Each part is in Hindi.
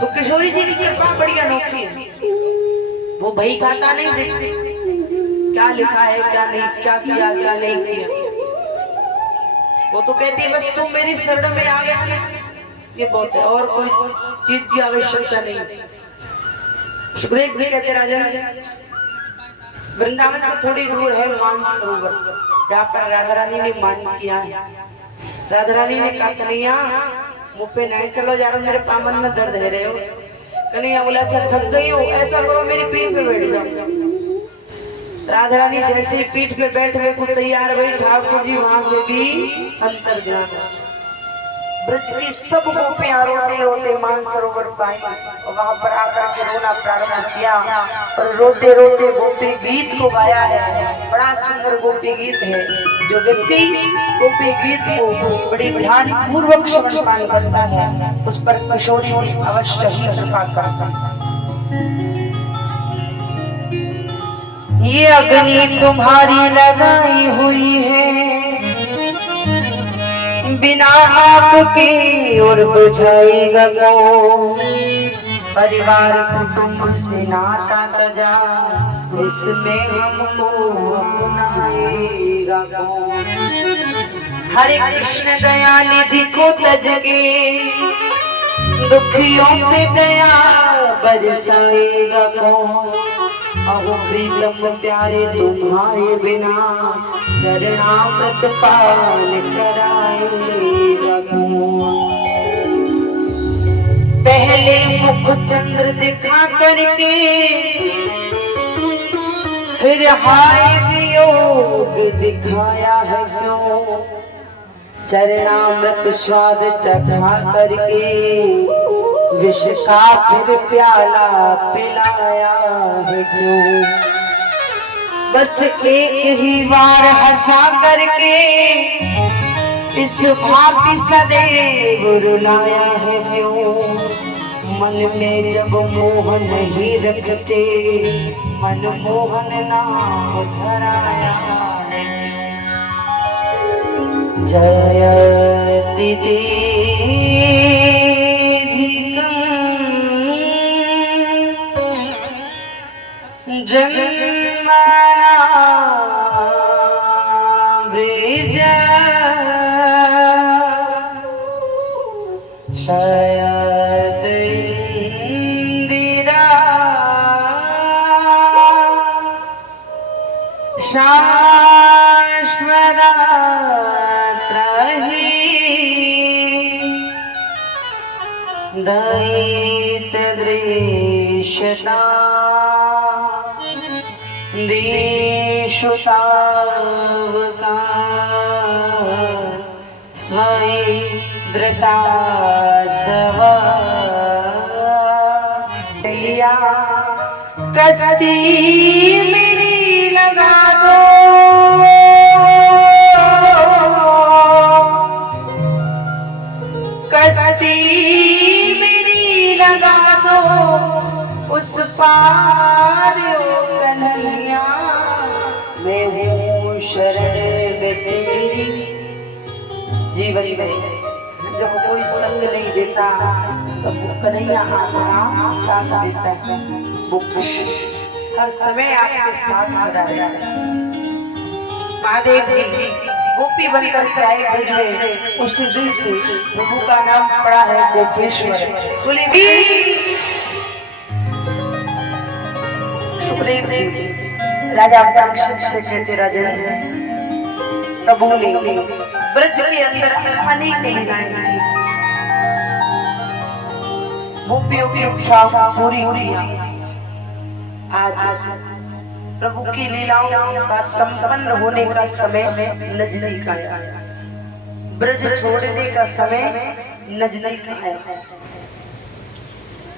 तो किशोरी जी की कृपा बड़ी अनोखी है। वो भाई खाता नहीं देखते क्या लिखा है क्या नहीं, क्या किया क्या नहीं किया। वो तो कहती है बस तू मेरी शरण में आ गया ये बहुत है, और कोई चीज की आवश्यकता नहीं। सुखदेव जी कहते राजन, वृंदावन से थोड़ी दूर है मानसरोवर, जहाँ पर राधा रानी ने मान किया है। राधा रानी ने कहा कन्हैया मुँह पे नहीं चलो यार, मेरे पामन में दर्द है रहे हो। कन्हैया बोला अच्छा थक गई हो, ऐसा करो मेरी पीठ पे बैठ जाओ। राधा रानी जैसे ही पीठ पे बैठने को तैयार हुई, ठाकुर जी वहां से भी अंतर ध्यान। ब्रज की सब गोपियां रोते रोते मानसरोवर पाई और वहां पर आकर के रोना प्रारंभ किया और रोते रोते गोपी गीत को गाया है। बड़ा सुंदर गोपी गीत है। जो व्यक्ति गोपी गीत को बड़ी ध्यान पूर्वक श्रवण पान करता है उस पर किशोरी जी अवश्य ही कृपा करता है। ये अग्नि तुम्हारी लगाई हुई है, बिना आपके और बुझाएगा कौन। परिवार कुटुंब से नाता तजा, इसमें हमको अपनाएगा कौन। हरे कृष्ण दया निधि को तज के, दुखियों पे दया बरसाएगा कौन। अहो प्रीतम प्यारे तुम्हारे बिना, चरणामृत पान कराएगा कौन। पहले मुख चंद्र दिखा करके, फिर हाय वियोग दिखाया है क्यों। चरणामृत स्वाद चखा करके, विष का फिर प्याला पिलाया है क्यों। बस एक ही बार हंसा करके, इस भांति सदैव रुलाया है क्यों। मन में जब मोह नहीं रखते, मनमोहन नाम धराया है। जयति देधिकं जन्मना ब्रिज, शरद इंदिरा शाश्वता दयित दृश्यता देशुतावका स्वैद्रता सवा कस्ती मेरी लगा दो, कस्ती लगा दो उस पार कन्हैया। मैं हूँ शरण में तेरी। जीवन में जब कोई संग नहीं देता तब वो कन्हैया आपका साथ देता है। वो हर समय आपके साथ खड़ा है। महादेव जी गोपी बनकर के आए ब्रज में, उसी दिन से प्रभु का नाम पड़ा है गोपेश्वर। बोले सुखदेव जी राजा परीक्षित से कहते राजन, प्रभु ने ब्रज के अंदर अनेक लीलाएं की, गोपियों की इच्छा पूरी हुई। आज प्रभु की लीलाओं का संपन्न होने का समय नजदीक आया, ब्रज छोड़ने का समय नजदीक आया।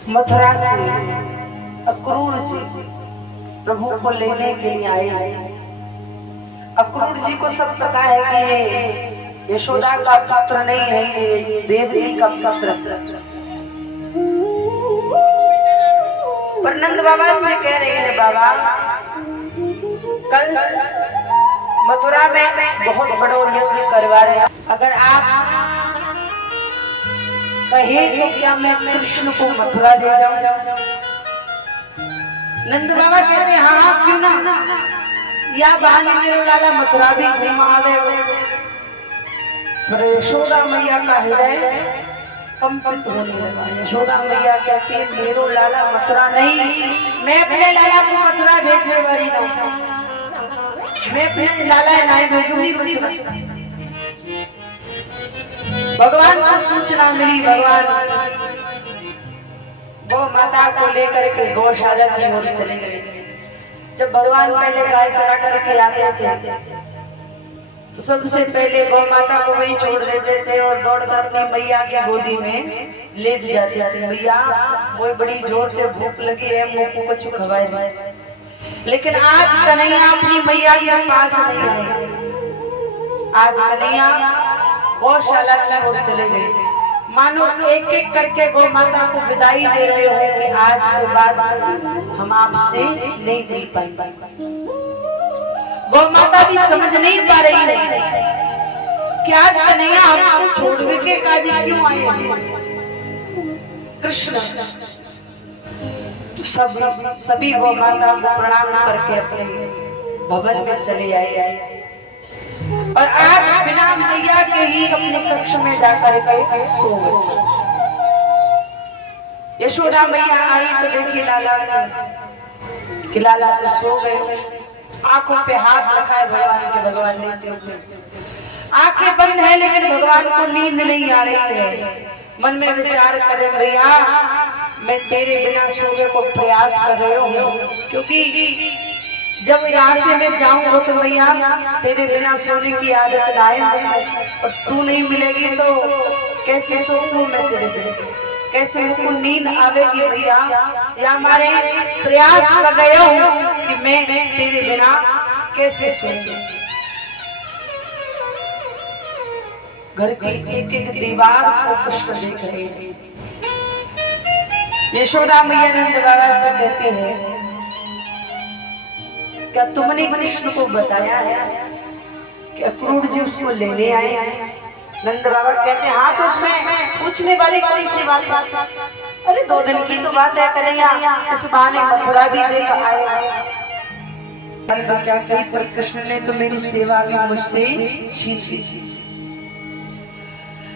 मथुरा से अक्रूर जी प्रभु को लेने के लिए आए। अक्रूर जी को सब पता है कि ये यशोदा का पुत्र नहीं है, ये देवकी का पुत्र। पर नंद बाबा से कह रहे हैं बाबा, कल मथुरा में बहुत बड़ा यज्ञ करवा रहे हैं, अगर आप कहे तो क्या मैं कृष्ण को मथुरा ले जाऊं? नंद बाबा कहते हैं हाँ क्यों ना, या बहाने मेरो लाला मथुरा भी घूम आवे। पर यशोदा मैया का हृदय कंपित होने लगा। यशोदा मैया कहती है मेरो लाला मथुरा नहीं, मैं अपने लाला को मथुरा भेजने वाली नहीं, मैं अपने लाला नहीं भेजूंगी मथुरा। भगवान को सूचना मिली, भगवान गौ माता को लेकर के गौशाला की ओर चले गए। जब भगवान पहले गाय चरा करके आते थे तो सबसे पहले गौ माता को वहीं छोड़ देते थे और दौड़कर अपनी मैया की गोदी में लेट जाते थे। मैया वो बड़ी जोर से भूख लगी है, मुझको कुछ खवाए। लेकिन आज कन्हैया अपनी मैया के पास नहीं आए। आज कन्हैया गौशाला की ओर चले गए, मानो एक एक करके गौ माता को विदाई दे रहे हो कि आज के बाद हम आपसे नहीं मिल पाएंगे। गौ माता भी समझ नहीं पा रही है कि आज कन्हैया हमको छोड़ के काजी क्यों आए हैं। कृष्ण सभी गौ माता को प्रणाम करके अपने भवन में चले आए और आज बिना मैया के ही अपने कक्ष में जाकर के सो गए। यशोदा मैया आई तो देखी लाला कि लाला तो सो गए, आंखों पे हाथ रखा है भगवान के, भगवान लेटे हुए, आंखें बंद है लेकिन भगवान को नींद नहीं आ रही है। मन में विचार करे भैया मैं तेरे बिना सोने को प्रयास कर रही हूँ, क्योंकि जब यहाँ से मैं जाऊंगा तो भैया तेरे बिना सोने की आदत लाए और तू नहीं मिलेगी तो कैसे सोऊं मैं तेरे बिना, कैसे मुझको नींद आवेगी भैया। या हमारे प्रयास कर रहे हो कि मैं तेरे बिना कैसे सोऊं। घर की एक एक दीवार को कृष्ण देख रहे हैं। यशोदा मैया नंद बाबा से कहती है क्या तुमने कृष्ण को बताया है कि अक्रूर जी उसको लेने आए हैं? नंद बाबा कहते हैं हाँ तो उसमें पूछने वाली कोई सी बात है? अरे 2 दिन की तो बात है कन्हैया, इस बहाने मथुरा भी देख आए। तो क्या कही पर कृष्ण ने तो मेरी सेवा भी मुझसे छीन ली।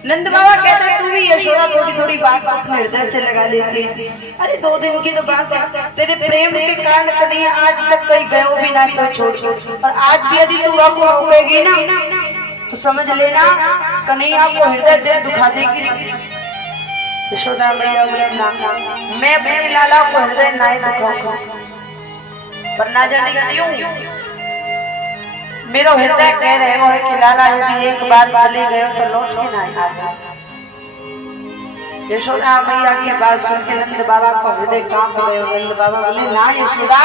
नंद बाबा कहते तू भी यशोदा थोड़ी थोड़ी बात अपने हृदय से लगा लेती है। अरे 2 दिन की तो बात है, तेरे प्रेम के कारण कन्हैया आज तक कहीं गयो भी ना तो छोड़, और आज भी यदि तू आपको रोकेगी ना तो समझ लेना कन्हैया को हृदय दिल दुखा देगी। यशोदा मैया बोले ना मैं अपने लाला को हृदय नहीं दुखाऊंगा, पर ना जाने क्यों मेरा हृदय कह रहे हो है कि लाला यदि एक बार चले गए तो लौट के ना आएगा। यशोदा मैया की बात सुन के नंद बाबा को हृदय कांप गए। नंद बाबा बोले ना यशोदा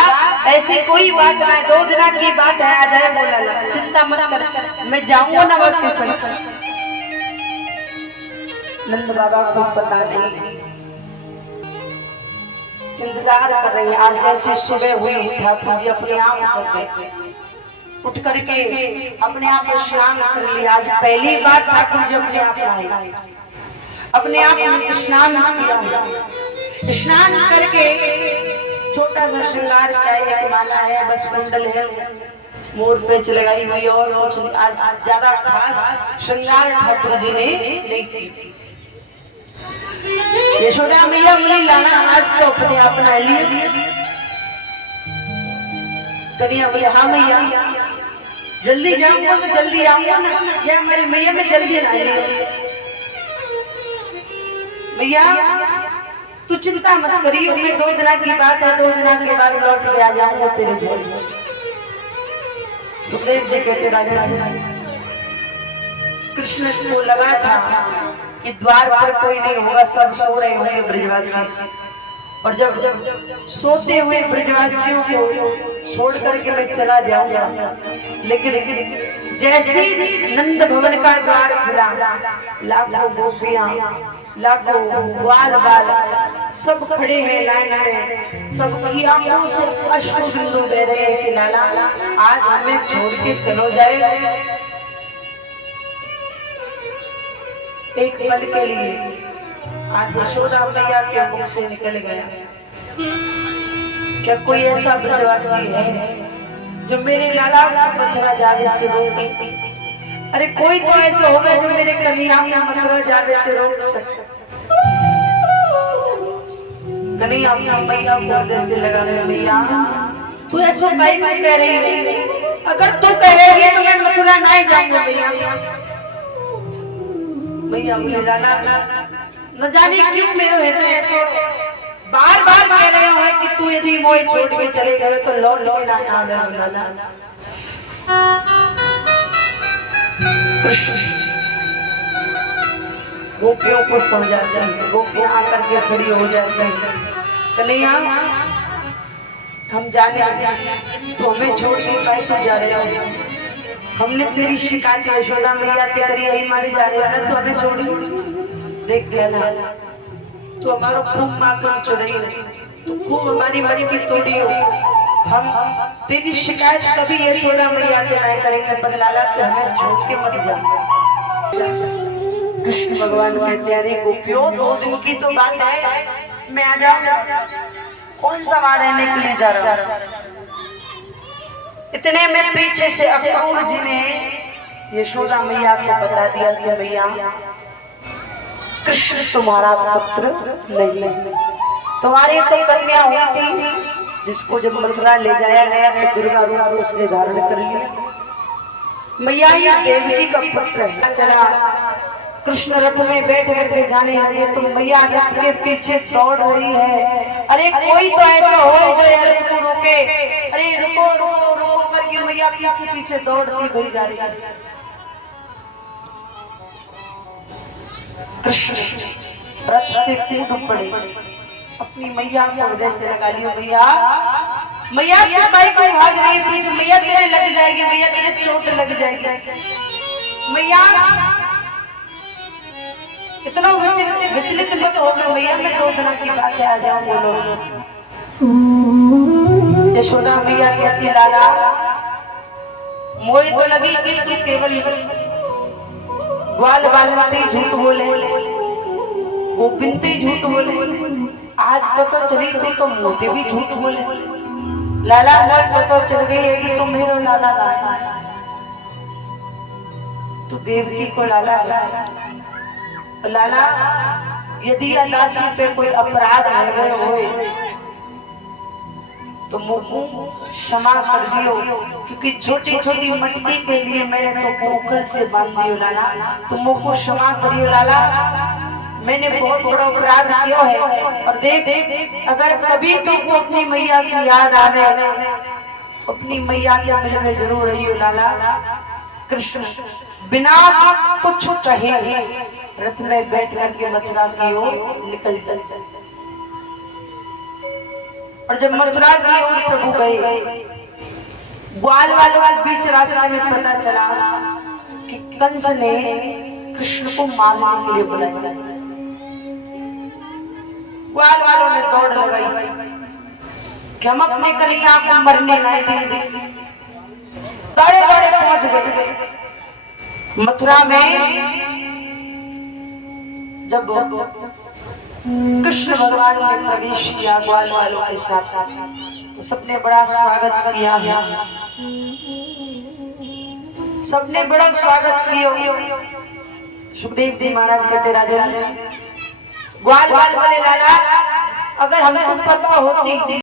ऐसी कोई बात ना, 2 दिन की बात है, आ जाए बोला चिंता मत कर, मैं जाऊंगा ना वक्त के संग। नंद बाबा को पता नहीं, इंतजार कर रही। आज जैसे सुबह हुई ठाकुर जी अपने आप जग गए, उठ करके अपने आप स्नान कर लिया। आज पहली बार ठाकुर जी अपने आप आए, अपने आप स्नान किया। स्नान करके छोटा सा श्रृंगार किया, एक माला है बस, कुंडल है, मोर पेच लगाई हुई और कुछ नहीं। आज ज्यादा खास श्रृंगार ठाकुर जी ने नहीं की। यशोदा मैया बोली लाना आज तो अपने अपना लिए। कन्हैया बोले हाँ मैया जल्दी जाऊंगा तो जल्दी आऊंगा ना, या हमारी मैया में जल्दी ना आए। भैया तू चिंता मत करियो, मैं 2 दिन की बात है, 2 दिन के बाद लौट के आ जाऊंगा तेरे घर। सुखदेव जी कहते राजा कृष्ण को लगा था कि द्वार पर कोई नहीं होगा, सब सो रहे होंगे ब्रजवासी, और जब सोते हुए ब्रजवासियों को छोड़ करके मैं चला जाऊंगा, लेकिन जैसे नंद भवन का द्वार खुला, लाखों गोपियां, लाखों ग्वाल बाल सब खड़े हैं लाइन में, सबकी आंखों से अश्रु बिंदु बह रहे हैं कि लाला आज हमें छोड़ के चलो जाए। एक पल के लिए आज यशोदा मैया के मुख से निकल गया, क्या कोई ऐसा ब्रजवासी है जो मेरे लाला का मथुरा जावे से रोके? अरे कोई तो ऐसा होगा जो मेरे कन्हैया का मथुरा जावे से रोक सके। कन्हैया मैया को देते लगा, मैया तू ऐसा भाई मैं कह रही है, अगर तू कहेगी तो मैं मथुरा नहीं जाऊंगा। मैया मेरे लाला न जाने क्यों मेरे हृदय ऐसे बार बार कह रहे हो कि तू यदि मोह छोड़ के चले गए तो लौट के ना आना। लाला गोपियों को समझाते हैं, गोपियां आकर के खड़ी हो जाती हैं, कन्हैया हम जाने तो हमें छोड़ के कहीं तो जा रहे हो, हमने तेरी शिकायत यशोदा मैया ते करी यही मारे जा रहे हो ना, तो हमें छोड़ देख दिया ना, तो हमारा खूब मातम चुराई, तो खूब हमारी मन की तोड़ी हो, हम तेरी शिकायत कभी यशोदा मैया के नहीं करेंगे, पर लाला तो हमें छोड़ के मत जा। कृष्ण भगवान कहते हैं गोपियों 2 दिन की तो बात है, मैं आ जाऊं, कौन सा वहां रहने के लिए जा रहा हूं। इतने में पीछे से अक्रूर जी ने यशोदा मैया को बता दिया कि भैया कृष्ण तुम्हारा पुत्र नहीं, तुम्हारी तो कन्या हुई थी जिसको जब मथुरा ले जाया गया तो दुर्गा रूप उसने धारण कर लिया। मैया ये देवकी का पुत्र है। चला कृष्ण रथ में बैठ करके जाने लगे तो मैया रथ के पीछे दौड़ रही है। अरे कोई तो ऐसा हो जो रथ को रोके, अरे रुको रुको रुको करके मैया पीछे पीछे दौड़ती हुई जा रही है। कृष्ण रथ से कूद पड़े, अपनी मैया को हृदय से लगा लियो, मैया मैया क्या भाई भाई भाग रही है पीछे, मैया तेरे लग जाएगी, मैया तेरे चोट लग जाएगी। मैया इतना विचलित मत हो मैया, मैं 2 दिन की बात है, आ जाओ बोलो। यशोदा मैया कहती लाला मोह तो लगी कि तू केवल ग्वाल बालते झूठ बोले, गोपिनते झूठ बोले, आज पता चली तो मोते भी झूठ बोले। लाला मोल पता चल गई है कि तुम मेरा लाला लाया, तू देवकी को लाला है। लाला यदि दासी पे कोई अपराध हो गए हो तो मुझको क्षमा कर दियो, क्योंकि छोटी छोटी मटकी के लिए मैंने तो पोखर से बांध दियो लाला, तुम मुझको क्षमा करियो लाला, मैंने बहुत बड़ा अपराध किया है। और देख अगर कभी तो अपनी मैया की याद आवे तो अपनी मैया के मिलने जरूर रहियो लाला। कृष्ण बिना कुछ कहे रथ में बैठ करके मथुरा की ओर निकल चलते, और जब मथुरा की ओर प्रभु गए, ग्वाल वालों के बीच रास्ते में पता चला कि कंस ने कृष्ण को मारने के लिए बुलाया। ग्वाल वालों ने दौड़ लगाई कि हम अपने कन्हैया को मरने नहीं देंगे। दौड़े दौड़े पहुंच गए मथुरा में। जब कृष्ण भगवान ने प्रवेश किया ग्वाल वालों के साथ तो सबने बड़ा स्वागत किया है, सबने बड़ा स्वागत किया। सुखदेव जी महाराज कहते राजा ग्वाल वाले लाला अगर हमको पता होती